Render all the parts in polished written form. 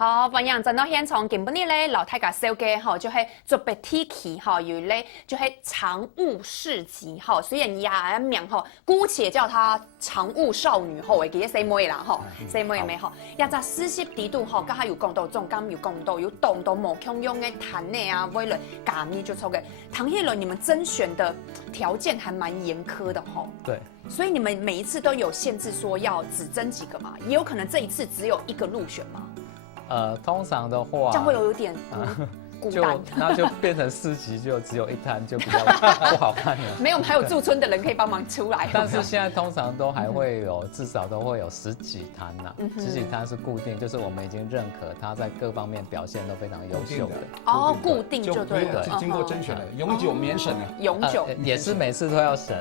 好，分享真到现場，今晡日咧老太家小嘅吼，就係特別提起吼，有咧就係常務市集吼，雖然也名吼，姑且叫她常務少女吼，會記得細妹啦吼，細妹咪吼，一隻實習地度吼，家下有講到總監有講到有動到無強用嘅談內啊，為了假面就抽嘅，唐一倫你們甄選的條件還蠻嚴苛的吼。对。所以你们每一次都有限制，说要只争几个嘛？也有可能这一次只有一个入选嘛？通常的话，这样会有点孤单，那就变成4集就只有一摊，就比较不好看了。没有，还有驻村的人可以帮忙出来。但是现在通常都还会有，至少都会有10几摊呐，10几摊是固定，就是我们已经认可他在各方面表现都非常优秀的。哦，固定就对了，经过甄选的，永久免审的，永久也是每次都要审，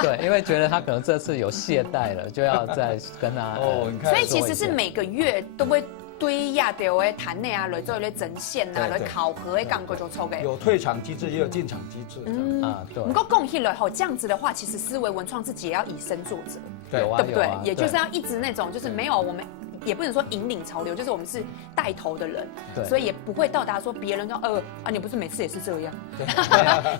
对，因为觉得他可能这次有懈怠了，就要再跟他所以其实是每个月都会。对亚洲的坛内啊，来做来呈现啊，来考核的感觉就抽嘅。有退场机制，也有进场机制。对。不过讲起来吼，这样子的话，其实思维文创自己也要以身作则，对不对？也就是要一直那种，就是没有我们。也不能说引领潮流，就是我们是带头的人，所以也不会到达说别人说你不是每次也是这样，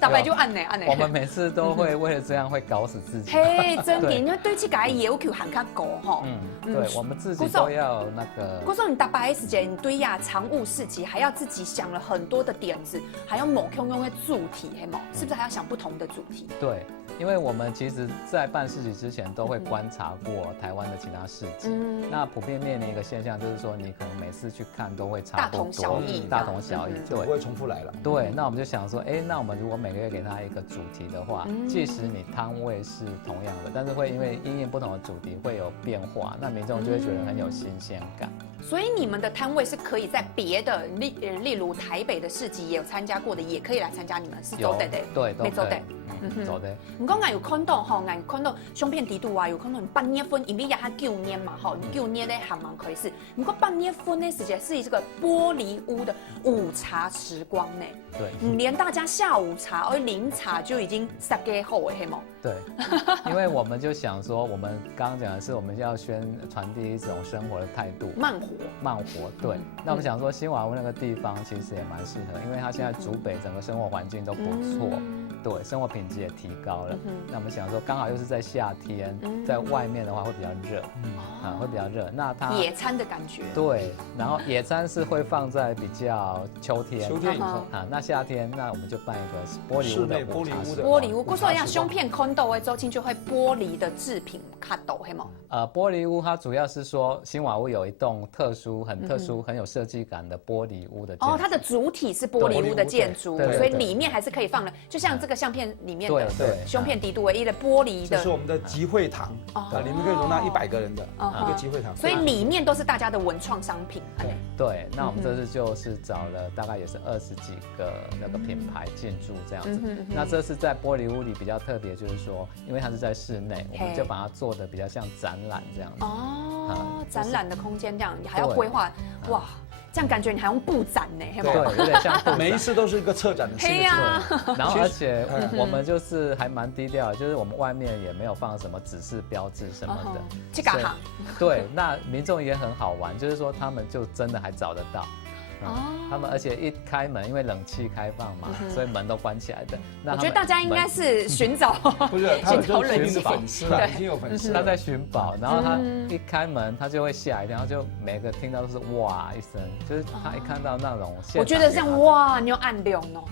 大白就按呢。我们每次都会为了这样会搞死自己。嘿，真的，因为对这个要求很较高哈。对，我们自己都要那个。我说你大白的时间，你对呀常务市集还要自己想了很多的点子，还要某空用的主题，嘿某，是不是还要想不同的主题？对。因为我们其实，在办市集之前都会观察过台湾的其他市集，那普遍面临一个现象，就是说你可能每次去看都会差不多，大同小异，大同小异，对，不会重复来了。对，那我们就想说，那我们如果每个月给他一个主题的话，即使你摊位是同样的，但是会因为因应不同的主题会有变化，那民众就会觉得很有新鲜感。所以你们的摊位是可以在别的例如台北的市集也有参加过的，也可以来参加。你们是走的，对，没走的。走的。唔讲我有看到吼，我有看到相片地度啊，有看到半夜份，因为也还9年嘛，吼，9年的还蛮可以是。不过半夜份的时间是这个玻璃屋的午茶时光呢。对。连大家下午茶而临茶就已经撒给后诶，黑毛。对，因为我们就想说，我们刚刚讲的是我们要传递一种生活的态度，慢活，对。那我们想说，新瓦屋那个地方其实也蛮适合，因为它现在竹北整个生活环境都不错，对，生活品质也提高了。那我们想说，刚好又是在夏天，在外面的话会比较热，会比较热。那它野餐的感觉。对，然后野餐是会放在比较秋天以后那夏天那我们就办一个玻璃屋的玻璃屋。我说一下胸片空豆的周青就会玻璃的制品卡豆黑吗？玻璃屋它主要是说新瓦屋有一栋很特殊、很有设计感的玻璃屋的建筑。它的主体是玻璃屋的建筑，所以里面还是可以放的，就像这个相片里面的胸片底度唯一的玻璃的。这是我们的集会堂，里面可以容纳100个人的一个集会堂，所以里面都是大家的文创商品。对，那我们这次就是找了大概也是20几个那个品牌进驻这样子。那这是在玻璃屋里比较特别，就是说，因为它是在室内，我们就把它做的比较像展览这样子。展览的空间这样，你还要规划，哇，这样感觉你还用布展呢，对，有点像布展。每一次都是一个策展的性质。然后而且我们就是还蛮低调的，就是我们外面也没有放什么指示标志什么的。去干哈？对，那民众也很好玩，就是说他们就真的还找得到。他们而且一开门，因为冷气开放嘛，所以门都关起来的。我觉得大家应该是寻找，不是，他们就寻找粉丝了，已经有粉丝。他在寻宝，然后他一开门，他就会吓一跳，然后就每个听到都是哇一声，就是他一看到那种，我觉得像哇，你有暗流哦。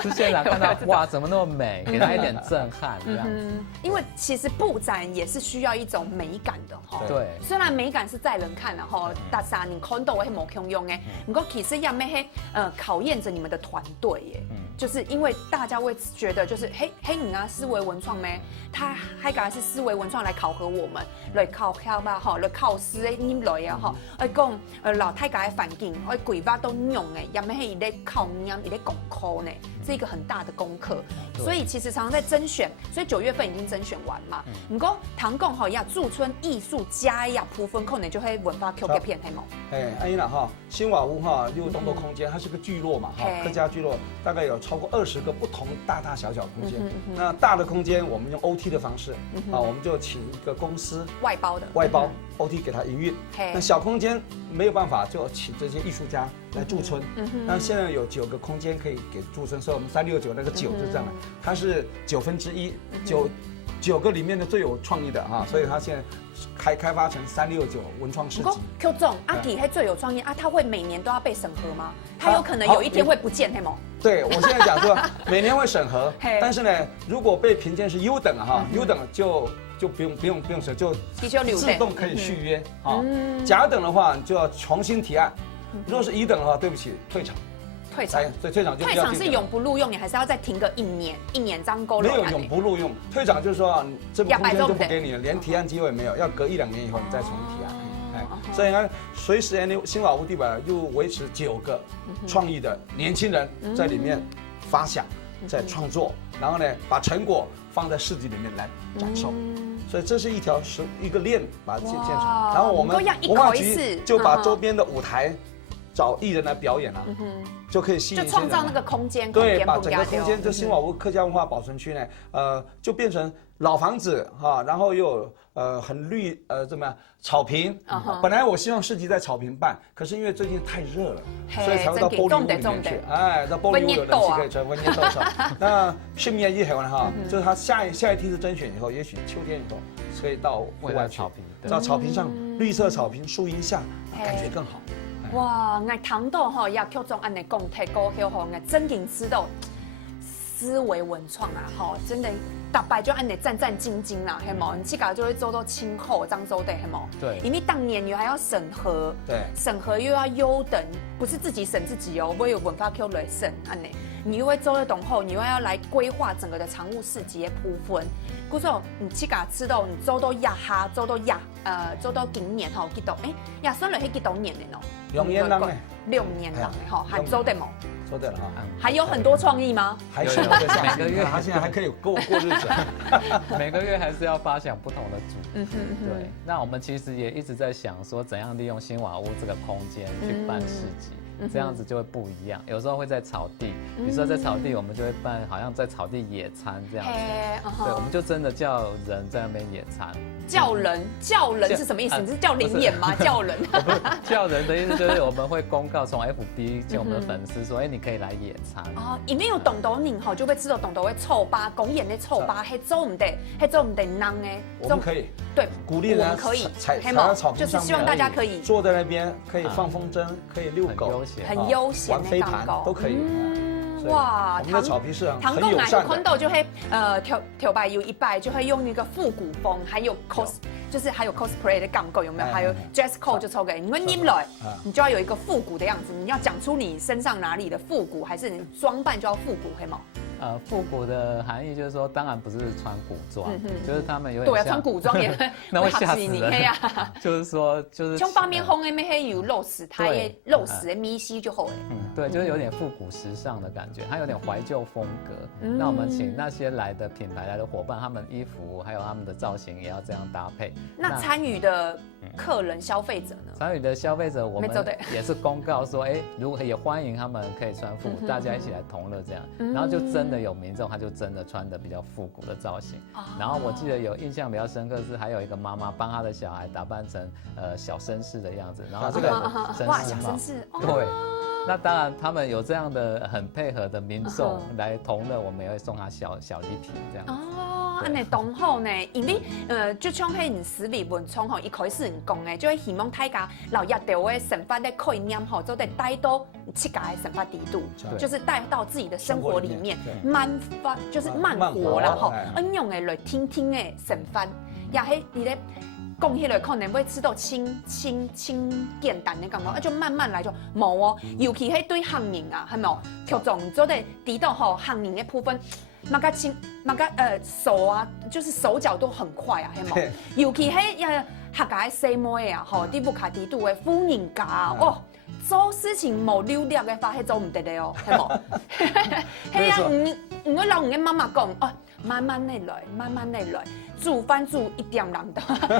是现场看到哇，怎么那么美，给他一点震撼这样子。因为其实布展也是需要一种美感的哈。对，虽然美感是在人看的哈，但是你看到会某用哎，不过其实也没考验着你们的团队耶，就是因为大家会觉得就是嘿你啊思维文创咩，他还敢是思维文创来考核我们，来考吧哈，来考试诶你来啊哈，讲老太家的环境，规划都用诶，也没伊咧考验伊咧功课呢，是一个很大的功课，所以其实常常在甄选，所以9月份已经甄选完嘛，不过唐贡吼要驻村艺术家呀，部分可能就会文化 Q 给片黑毛，安妮啦哈。哈，新瓦屋哈六栋多空间，它是个聚落嘛哈，客家聚落大概有超过20个不同大大小小空间。那大的空间我们用 OT 的方式啊，我们就请一个公司外包 OT 给它营运。那小空间没有办法，就请这些艺术家来驻村。那现在有9个空间可以给驻村，所以我们369那个9是这样的，它是9分之1，9个里面的最有创意的哈，所以它现在开发成369文创市集。Q 总阿弟还最有创意啊，他会每年都要被审核吗？他有可能有一天会不见，黑吗？对，我现在讲说每年会审核，但是呢，如果被评鉴是优等哈，优等就不用审，就自动可以续约啊。甲等的话，你就要重新提案；如果是乙等的话，对不起，退场。退场，对，退场就退场是永不录用，你还是要再停个1年张够了。没有永不录用，退场就是说这个空间就不给你了，连提案机会没有，要隔1、2年以后你再重新提案。所以呢，随时新瓦屋地板又维持9个创意的年轻人在里面发想、在创作，然后呢把成果放在市集里面来展售。所以这是一个链把它建成，然后我们文化局就把周边的舞台找艺人来表演了，就可以吸引，就创造那个空间，对，把整个空间，这新瓦屋客家文化保存区呢，就变成老房子哈，然后又有很绿怎么样草坪，本来我希望市集在草坪办，可是因为最近太热了，所以才会到玻璃屋里面去，哎，到玻璃屋有冷气可以吹，温年豆少。那顺便一回哈，就是他下一梯次甄选以后，也许秋天以后可以到户外草坪，到草坪上绿色草坪树荫下，感觉更好。哇，我听到吼，也Q总安尼讲，提高后吼，我真经知道思维文创啊，吼，真的大摆就安尼战战兢兢啦，嘿冇，你这个就会做到清后漳州的，嘿冇，对，因为当年你还要审核，对，审核又要优等，不是自己审自己哦，我有文化 Q 来审安尼，你又会做得懂后，你又要来规划整个的常务市集的部分，故说你这个知道你做到压哈，做到今年吼，记到也算了，迄几多年的喏。6年lang呢？6年lang的哈，还做得冇？做得了哈。还有很多创意吗？还是每个月，他现在还可以过日子。每个月还是要发想不同的主题。对，那我们其实也一直在想说，怎样利用新瓦屋这个空间去办市集。这样子就会不一样，有时候会在草地，比如说在草地，我们就会办好像在草地野餐这样子，对，我们就真的叫人在那边野餐。叫人是什么意思？你是叫灵眼吗？叫人？叫人的意思就是我们会公告从 FB 请我们的粉丝说，你可以来野餐。哦，里面有懂豆宁哈，就会知道懂豆会臭吧，公演的臭吧，还做唔得，还做唔得năng哎。我们可以对鼓励人可以踩到草坪上面，就是希望大家可以坐在那边，可以放风筝，可以遛狗，很悠闲，玩飞盘都可以。哇，我们的草皮是很友善的。看到就会跳摆有一摆就会用一个复古风，还有 就是还有 cosplay 的感觉有没有？还有 dress code 就抽给你们拎来，你就要有一个复古的样子，你要讲出你身上哪里的复古，还是你装扮就要复古，黑吗？复古的含义就是说，当然不是穿古装，就是他们有点对啊，穿古装也那会吓死人呀。就是说，就是从方面烘的咩黑有肉丝，它也肉丝的米稀就好了。对，就是有点复古时尚的感觉，它有点怀旧风格。那我们请那些来的品牌来的伙伴，他们衣服还有他们的造型也要这样搭配。那参与的客人、消费者呢？参与的消费者，我们也是公告说，如果也欢迎他们可以穿复古，大家一起来同乐这样，然后就真的有民众，他就真的穿的比较复古的造型。然后我记得有印象比较深刻是，还有一个妈妈帮她的小孩打扮成小绅士的样子，然后这个绅士帽，对。那当然，他们有这样的很配合的民众来同乐，我们也会送他小礼品这样。哦，安尼同好呢，因为就像迄人思维文创吼，一开始人讲的，就会希望大家老叶头的神法的概念吼，就得带到七家的神法地度，就是带到自己的生活里面，慢发就是慢活啦吼，用的来听听的神法，也迄你咧。讲起来可能会吃到轻简单的感觉，就慢慢来就冇哦。尤其係對行人啊，係冇劇總做得提到吼行人的部分，手啊，就是手腳都很快啊，係冇。尤其係客家細妹啊，吼啲烏卡地度嘅婦人家啊，哦。做事情冇溜力嘅話，係做唔得嘅哦，係冇。係啊，唔过老人妈妈讲哦，慢慢的来，慢慢的来，煮饭煮一点人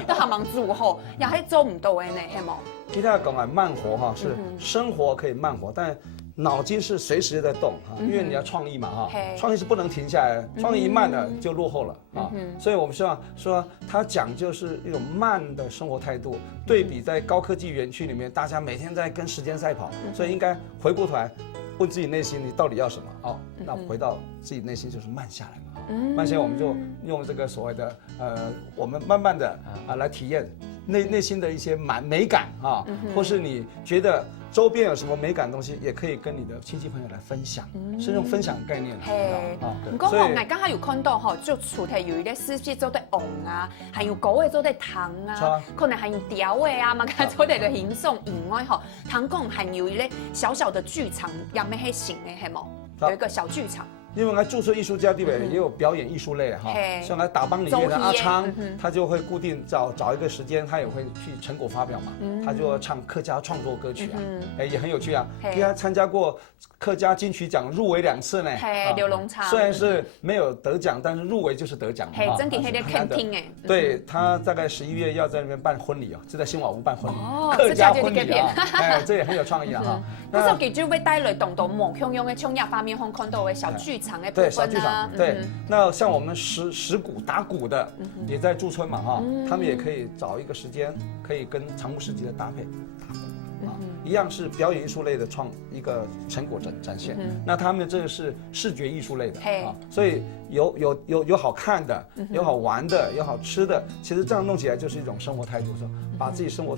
都还忙煮好，也系做唔到的呢，系冇？其他讲啊，慢活哈是生活可以慢活，但脑筋是随时在动哈，因为你要创意嘛哈，创意是不能停下来的，创意一慢了就落后了啊。所以我们希望说，它讲究是一种慢的生活态度，对比在高科技园区里面，大家每天在跟时间赛跑，所以应该回过头来问自己内心，你到底要什么？哦，那回到自己内心就是慢下来嘛。慢下来我们就用这个所谓的我们慢慢的来体验内心的一些美感啊，或是你觉得周边有什么美感的东西，也可以跟你的亲戚朋友来分享，是用分享的概念啊。唔过吼，我刚刚有看到吼，就厝头有一个世界做的红啊，还有狗的做的糖啊，可能还有雕的啊，嘛，佢做的个形送以外吼，糖讲还有一个小小的剧场，也咩系行的系冇？有一个小剧场。因为他注册艺术家地位也有表演艺术类哈，像来打帮里面的阿昌，他就会固定找一个时间，他也会去成果发表嘛，他就唱客家创作歌曲啊，也很有趣啊，因为他参加过客家金曲奖入围2次呢，刘龙昌虽然是没有得奖，但是入围就是得奖，真嘅系啲肯定诶，对他大概11月要在那边办婚礼哦，就在新瓦屋办婚礼，客家婚礼啊，这也很有创意啊哈。不是佢就会带来动到莫香用嘅创业方面可看到嘅小剧场嘅部分啊，对小剧场，对。那像我们石鼓打鼓的也在驻村嘛哈，他们也可以找一个时间，可以跟常务市集的搭配打鼓啊，一样是表演艺术类的一个成果展现。那他们这个是视觉艺术类的啊，所以有好看的，有好玩的，有好吃的，其实这样弄起来就是一种生活态度，说把自己生活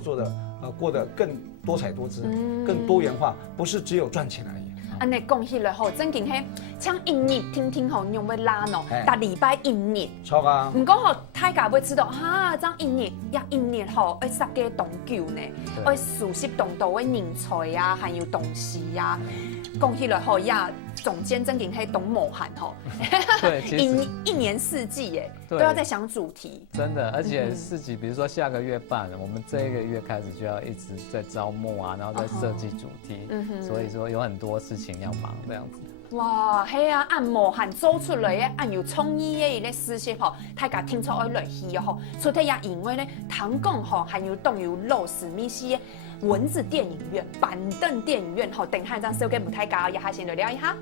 过得更多彩多姿，更多元化，不是只有赚钱而已。安尼讲起来吼，真正嘿，像一日听吼，用要拉喏，逐礼拜一日。错啊。唔讲吼，大家要知道哈，这样一日吼，要杀鸡动狗呢，要熟悉动道的人才啊，还有东西呀。讲起来吼，呀，总监真正嘿懂某喊吼，对，一年四季耶，都要在想主题。真的，而且市集，比如说下个月办，我们这一个月开始就要一直在招募啊，然后在设计主题，所以说有很多事情要忙这样子。哇，系啊，按模喊做出来嘅，按有创意嘅一个思想吼，大家听出爱来去吼。除咗也因为咧，唐贡吼还有动有露史密斯嘅蚊子电影院、板凳电影院吼，等下张小嘅舞台教也下先来聊一下。